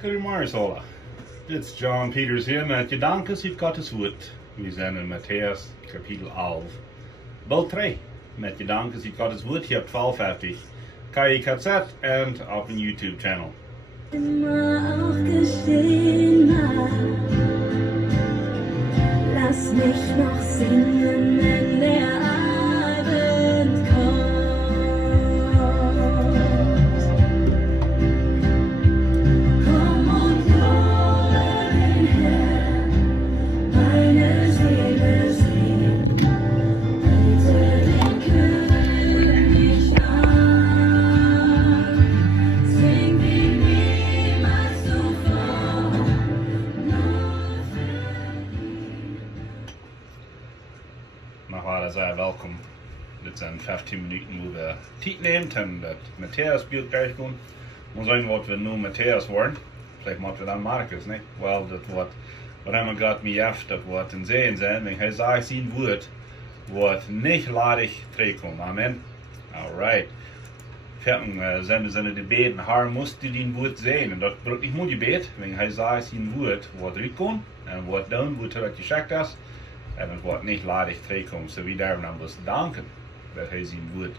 Goedemorgen alle. Dit is John Peters hier met gedanken uit Gottes woord. We zijn in Matteaus kapitel 11. Bel 3 met gedanken uit Gottes woord hier op 1250. KIKZ en op een YouTube channel. Immer auch geschehen mag, lass mich noch singen, wenn der Abend kommt. Komm und lobe den Herrn, meine Seele singt, bitte den König an, sing wie niemals zuvor, nur für ihn. Maar we zijn welkom. Dit zijn 15 minuten hoe we tijd neemt en dat Matteaus beeld krijgen kunnen. We zijn wat we nu Matteaus worden. Vielleicht moeten we dan Marcus, ne? Wel, dat wordt, wat immer Gott mir jaft, dat wordt een zegen zijn. En hij zegt zijn woord, wordt niet ladig terugkomen. Amen. Alright. Verten zijn de beten, haar moest die woord zijn. En dat wordt niet moeilijk gebed, want hij zegt zijn woord, wordt uitkomen. En wordt doen, wordt hij geschickt is. En het wordt niet ladig terugkomen. So we daarom dan dus danken dat hij zijn woord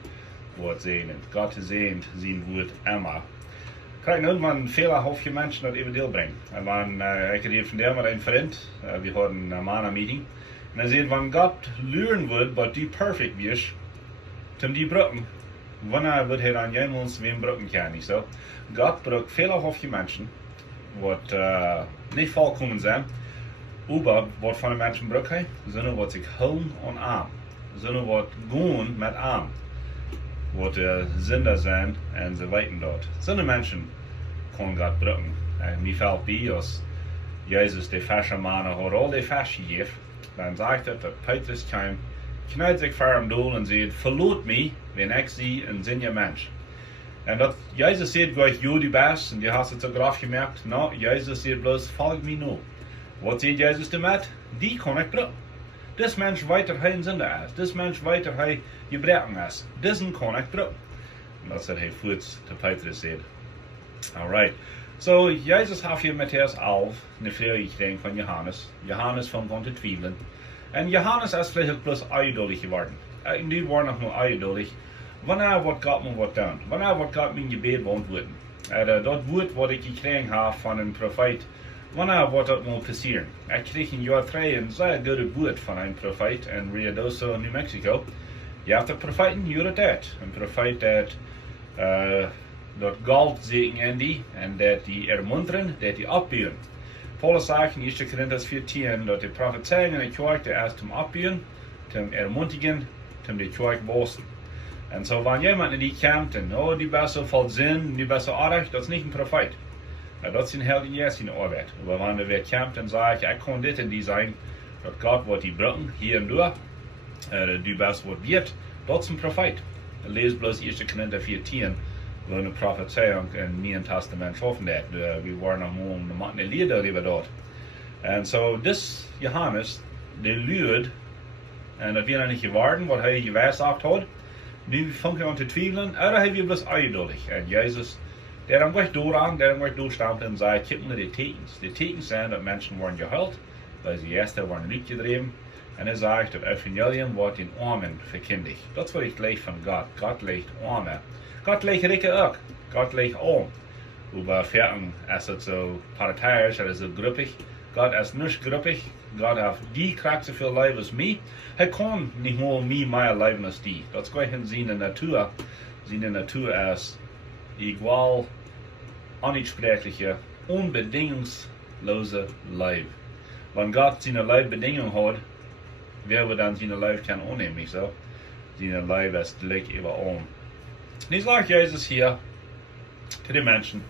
wordt zijn. En God zegt zijn woord immer. Kijk nu, man viele hoofdje mensen dat even deel brengen. En ik heb hier vandaag met een vriend, we hadden een man meeting. En hij zei, wanneer God leren wordt, dat die perfect is, om die brücken, wanneer wordt hij dan jemals wem brücken kan, niet zo? God brükt viele hoofdje mensen, wat niet volkomen zijn, aber wat van de mensen brükt hij, sondern wat zich houden aan arm, sondern wat gaan met arm. Wat Sünder zijn en ze weten dat. Zo'n mensen kon God brücken. Mir fällt bij als Jezus de Faschermannen had al die Fasche gegeven, dan zegt het dat Petrus kwam, knijdt zich voor hem doel en zegt, verloot mij, wenn ik zie een zinniger mens. En dat Jezus zegt, gleich Judi best, en die hast het ook graag gemerkt, nou, Jezus zegt bloß, volg mij nu. Wat zegt Jezus damit? Die kon ik brücken. Dis mens weet dat hij een zinder is. Dis mens weet dat hij gebroken is. Diesen kon ik brücken. En dat is wat hij voort te Petrus zegt. Alright. So, Jezus heeft hier Matteaus 11 eine Frage gekregen von Johannes. Johannes von te twijfelen. En Johannes is vielleicht ook bloß eindeutig geworden. Die waren nog nur eindeutig. Wanneer wordt God me wat doen? Wanneer wordt God mijn gebed beantwoorden? Dat woord wat ik gekregen heb van een profeet, wanneer wordt dat mal passieren? Ik kreeg in jaar 3 een zeer goede woord van een profeet in Rieten, New Mexico. Je hebt de profeten hier dat. Een profeet dat Geld zegen in die en dat die ermunteren, dat die opbouwen. Paulus zegt in 1 Korinther 14 dat de profetieën in de kerk er is om opbouwen, om ermutigen, om de kerk boosten. En zo wanneer jemand in die komt en oh die best zo vol zin, die best zo aardig, dat is niet een profeet. Dat is een helden juist in de arbeid. Maar wanneer we komt en zegt, ik kon dit en die zijn, dat God wordt die brücken, hier en daar, die best wordt weet, dat is een profeet. Lees bloß 1 Korinther 14, wo eine Prophezeiung im Neuen Testament schaffen dat. We waren nog maar een leerder over dat. En zo, dus Johannes, die leert, en dat weer niet geworden, wat hij gewijzigd had, nu fangen we aan te twijfelen, oder hij weer bloß eindeutig. En Jezus, der dan gleich doorgaan, der dan gleich doorstamt en zei, kijk naar de tekens. De tekens zijn dat mensen worden gehuld, weil sie eerst worden uitgedreven. En hij zegt, dat evangelium wordt in armen verkündigt. Dat is wat ik lees van God. God leegt armen. God leegt rijken ook. God leegt arm. Über Verten is het zo partijers, het is zo gruppig. God is niet gruppig. God heeft die krijgt zoveel leven als mij. Hij kan niet meer leven als die. Dat is gleich in zijn natuur. Zijn natuur is igual, onuitsprechliche, unbedingungslose Leib. Wenn Gott seine Leibbedingung hat, wer wir dann seine Leib kann annehmen, nicht so? Seine Leib ist gleich über allem. Nu sagt Jezus hier zu den Menschen,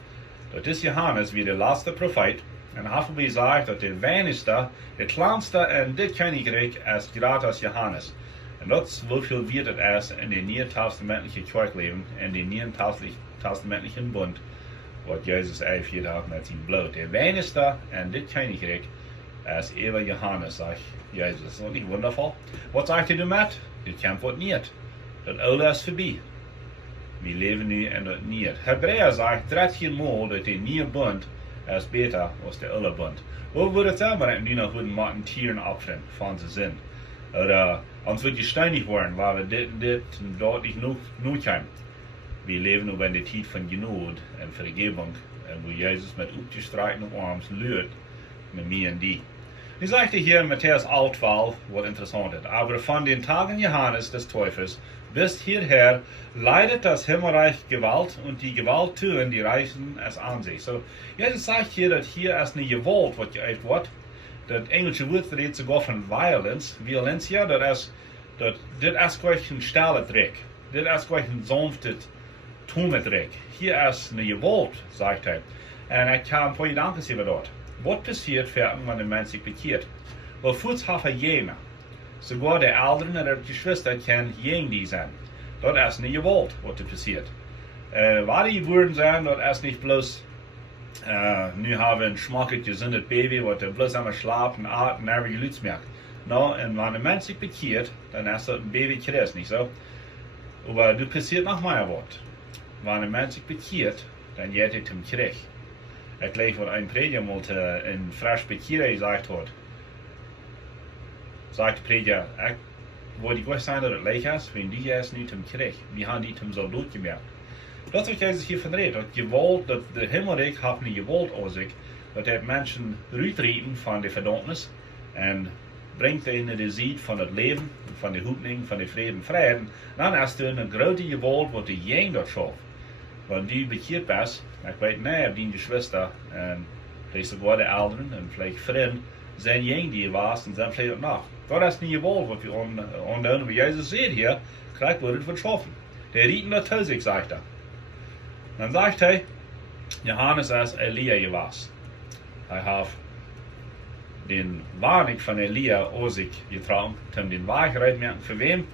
dat is Johannes wie der letzte Prophet, en haben wir gesagt, dat der weinigste, der kleinste in dit Königreich ist gerade als Johannes. En dat is wofür wir das erst in den neutestamentlichen Kirchleben, in den neutestamentlichen Bund, wat Jezus eingeführt hat mit seinem Blut. Der weinigste in dit Königreich ist eben Johannes, sagt Jezus. Das ist nicht wundervoll? Was sagt ihr damit? Das kämpft wat niet. Dat oude is voorbij. We leven nu in het niet. Hebreeën zegt 13 maal dat de nieuwe bund als beter als der alle Bund. Wo würde es sein, wenn die noch würden machen Tieren opfern, von sie sind? Oder uns wird gesteinigt worden, weil wir dit und dort nicht nur haben. Wir leben über in der Zeit von Genot und Vergebung, wo Jesus mit aufgestreckten Armen lügt, mit mir und die. Ich sagte hier in Matteaus 8, was interessant ist. Aber von den Tagen Johannes des Täufers bis hierher leidet das Himmelreich Gewalt und die Gewalt tun, die reichen es an sich. So, Jesus sagt hier, dass hier als eine Gewalt, was geäußert wird, das englische Wort redet sogar von Violence, Violencia, das ist gleich ein steiler Dreck, das ist gleich ein sanftes Dreck. Hier ist eine Gewalt, sagt er. Und ich kann ein paar Gedanken über dort. Was passiert, wenn ein Mensch sich bekehrt? Well, vorher haben jener. Sogar der Eltern oder die Geschwister können gegen die sein. Das ist nicht gewollt, was passiert. Weil die würden sagen, das ist nicht bloß, nu haben wir ein schmackig gesundes Baby, was bloß einmal schlafen, atmen, nervige Lüts merkt. No, und wenn ein Mensch sich bekehrt, dann ist das ein Baby Christ, nicht so? Aber das passiert nach meinem Wort. Wenn ein Mensch sich bekehrt, dann geht er zum Krieg. Ich gleich, was ein Prediger mal in frisch bekehrt gesagt hat. Sagt der Prediger, wo die Gott sein, dass es leicht ist, wenn die erst nicht zum Krieg. Wir haben die zum Soldat gemerkt. Das ist, was Jesus hier von redet. Das Gewalt, das der Himmelreich hat eine Gewalt aus sich, dass die Menschen rütreten von der Verdammnis und bringt ihnen die Sieg von dem Leben, von der Hoffnung, von der Frieden. Dann hast du eine große Gewalt, was die Jeng dort schafft. Wenn die bekehrt bist, ich weiß nicht, ob die Schwester und vielleicht sogar die Eltern und vielleicht Freunde sind Jeng, die was und sind vielleicht auch nach. Das ist nicht gewollt, was wir und wie Jesus sieht hier, kriegt wir das schaffen. Der Rieten der Telsig, sagt er. Dann sagt er, Johannes als Elia gewas. Er hat den Warnig von Elia aus sich getragen, um den Wahrheit merken, für wem?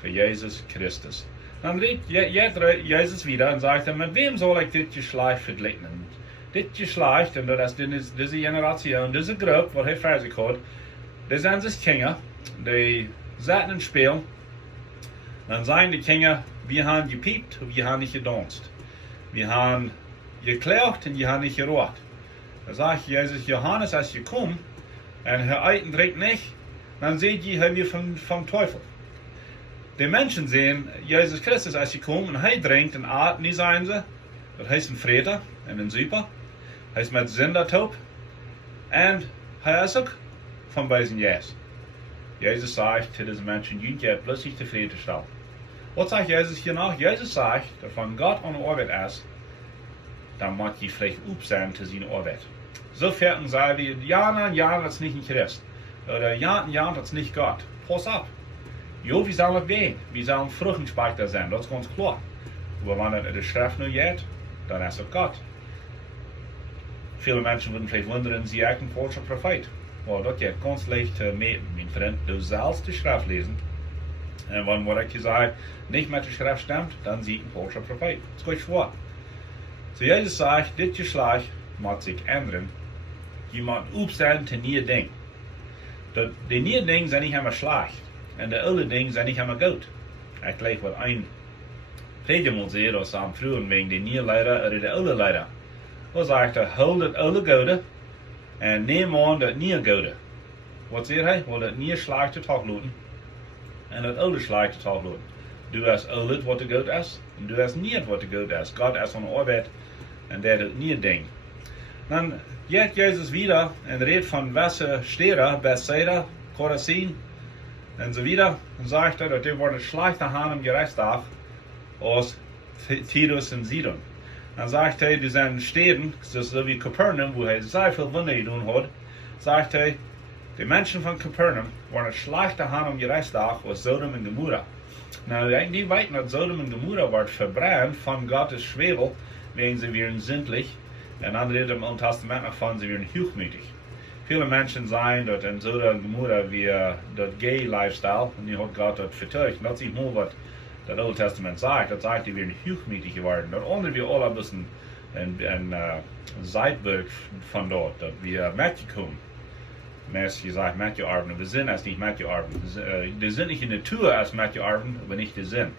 Für Jesus Christus. Dann redet Jesus wieder und sagt, mit wem soll ich das Geschlecht vergleichen? Das Geschlecht, und das ist diese Generation, diese Gruppe, was er vor sich hat, das sind sich Kinder, die sitzen und spielen. Dann sagen die Kinder, wir haben gepiept und wir haben nicht gedanzt. Wir haben geklaut und wir haben nicht gerührt. Da sagt Jesus, Johannes, als ihr kommt, und Herr Eiten trinkt nicht, dann seht ihr, wir vom Teufel. Die Menschen sehen Jesus Christus, als sie kommen, und er trinkt und atmet, die sagen sie, das heißt ein Freter und ein Super, heißt mit Sindertaub, und er ist auch von beiden Jesus. Jesus sagt zu diesen Menschen, ihr geht plötzlich zufrieden stellen. Was sagt Jesus hier noch? Jesus sagt, dass wenn Gott an der Arbeit ist, dann mag ihr vielleicht sein zu seiner Arbeit. So fertig sagen wir, ja, das ist nicht ein Christ. Oder ja, das ist nicht Gott. Pass auf. Jo, wir sollen wehen. Wir sollen Fruchtenspeiter sein, das ist ganz klar. Aber wenn die Schrift nur geht, dann ist es Gott. Viele Menschen würden vielleicht wundern, sie sind ein falscher Prophet. Well, das geht ganz leicht mit, mein Freund. Du sollst die Schrift lesen. Und wenn was ich gesagt nicht mit der Schrift stimmt, dann sieht ein falscher Prophet. Das ist gut schwer. So Jesus sagt, das Geschlecht muss sich ändern. Jemand aufstellen zu neuen Dingen. Die neuen Dinge sind nicht immer schlecht. Und die alten Dinge sind nicht immer gut. Ich gleich, was ein Prediger mal sieht, aus am frühen wegen der neuen Leiter oder der alten Leiter. Da sagt er, hol das alte Gute und nehm an das neue Gute. Was sagt er? Well, das neue schlecht zu Tag lassen und das alte schlecht zu Tag lassen. Du hast alles, was gut ist, und du hast nicht, was gut ist. Gott ist an der Arbeit und der das neue Ding. Dann geht Jesus wieder und redet von Wasser, Städte, Bethsaida, Chorazin und so wieder. Und sagt er, dass die worden schlechter haben im Gerichtshof als Titus und Sidon. Dann sagt er, die sind Städten, so wie Kapernaum, wo er sehr viel Wunder getan hat, sagt er, die Menschen von Kapernaum waren schlechter haben im Gerichtshof als Sodom und Gomorra. Na, die weiten, dass Sodom und Gomorra wird verbrannt von Gottes Schwebel, wegen sie wären sündlich. Und dann redet im Alten Testament noch von, sie wären hochmütig. Viele Menschen sagen, dass in Sodom und Gomorra wir das Gay-Lifestyle, und die hat Gott dort verteidigt. Das ist nicht nur, was das Alte Testament sagt. Das sagt, die wären hochmütig geworden. Das andere, wir alle ein bisschen ein Seitwirk von dort, dass wir mitgekommen. Meist gesagt, Matthew arbeiten. Wir sind als nicht Matthew arbeiten. Wir sind nicht in der Natur als Matthew arbeiten, aber nicht der Sinn.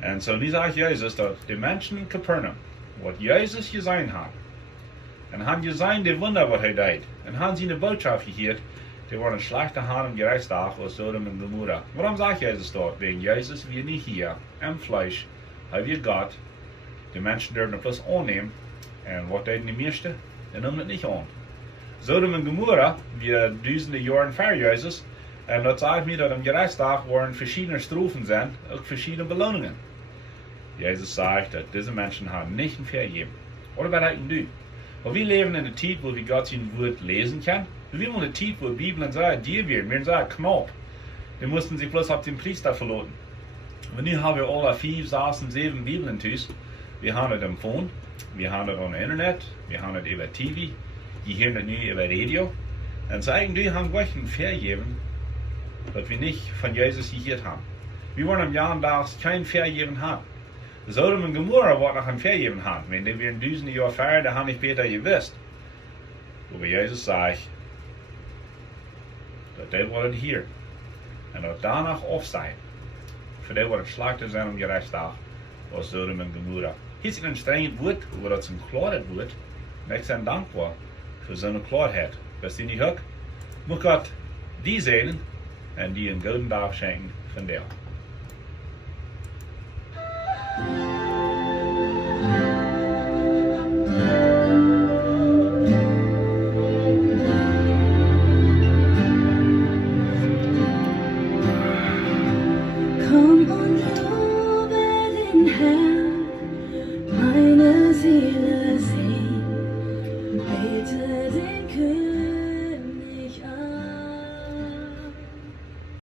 Und so, wie sagt Jesus, dass die Menschen in Kapernaum, was Jesus gesehen hat, Und haben gesehen die Wunder, was er deed. Und haben sie eine Botschaft gehört, die waren schlechter Hand im Gerichtstag aus Sodom und Gomorra. Warum sagt Jesus dort? Wegen Jesus wir nicht hier, am Fleisch, haben wir Gott. Die Menschen dürfen etwas annehmen. Und was deden die meisten? Die nehmen es nicht an. Sodom und Gomorra, wir tausende Jahre vor Jesus, und das sagt mir, dass am Gerichtstag waren verschiedene Strafen sind, auch verschiedene Belohnungen. Jesus sagt, dass diese Menschen haben nicht vergeben. Oder was denken du? Weil wir leben in einer Zeit, wo wir Gott sein Wort lesen können. Wir leben in einer Zeit, wo die Bibel sagt, dir werden, wir sagen, knapp. Die mussten sich bloß auf den Priester verlassen. Und nun haben wir alle 5, 6, 7 Bibeln tüß. Wir haben es am Phone, wir haben es am Internet, wir haben es über TV, die hören es nun über Radio. Und sagen, die haben gleich ein Vergeben, dass wir nicht von Jesus gehört haben. Wir wollen am Jahr kein Vergeben haben. Sodom und Gomorra wird noch ein Vergeben haben. Wenn die wir in tausende Jahre feiern, dann habe ich später gewusst. Aber Jesus sagt, dass die wollen hier. Und dass danach aufstehen. Für die wird es schlechter sein am Gerichtstag als Sodom und Gomorra. Hier ist ein strenges Wort, aber das ist ein klares Wort. Und ich bin dankbar für so eine Klarheit. Dass die nicht hört, muss Gott die sehen und die einen guten Tag schenken von dir.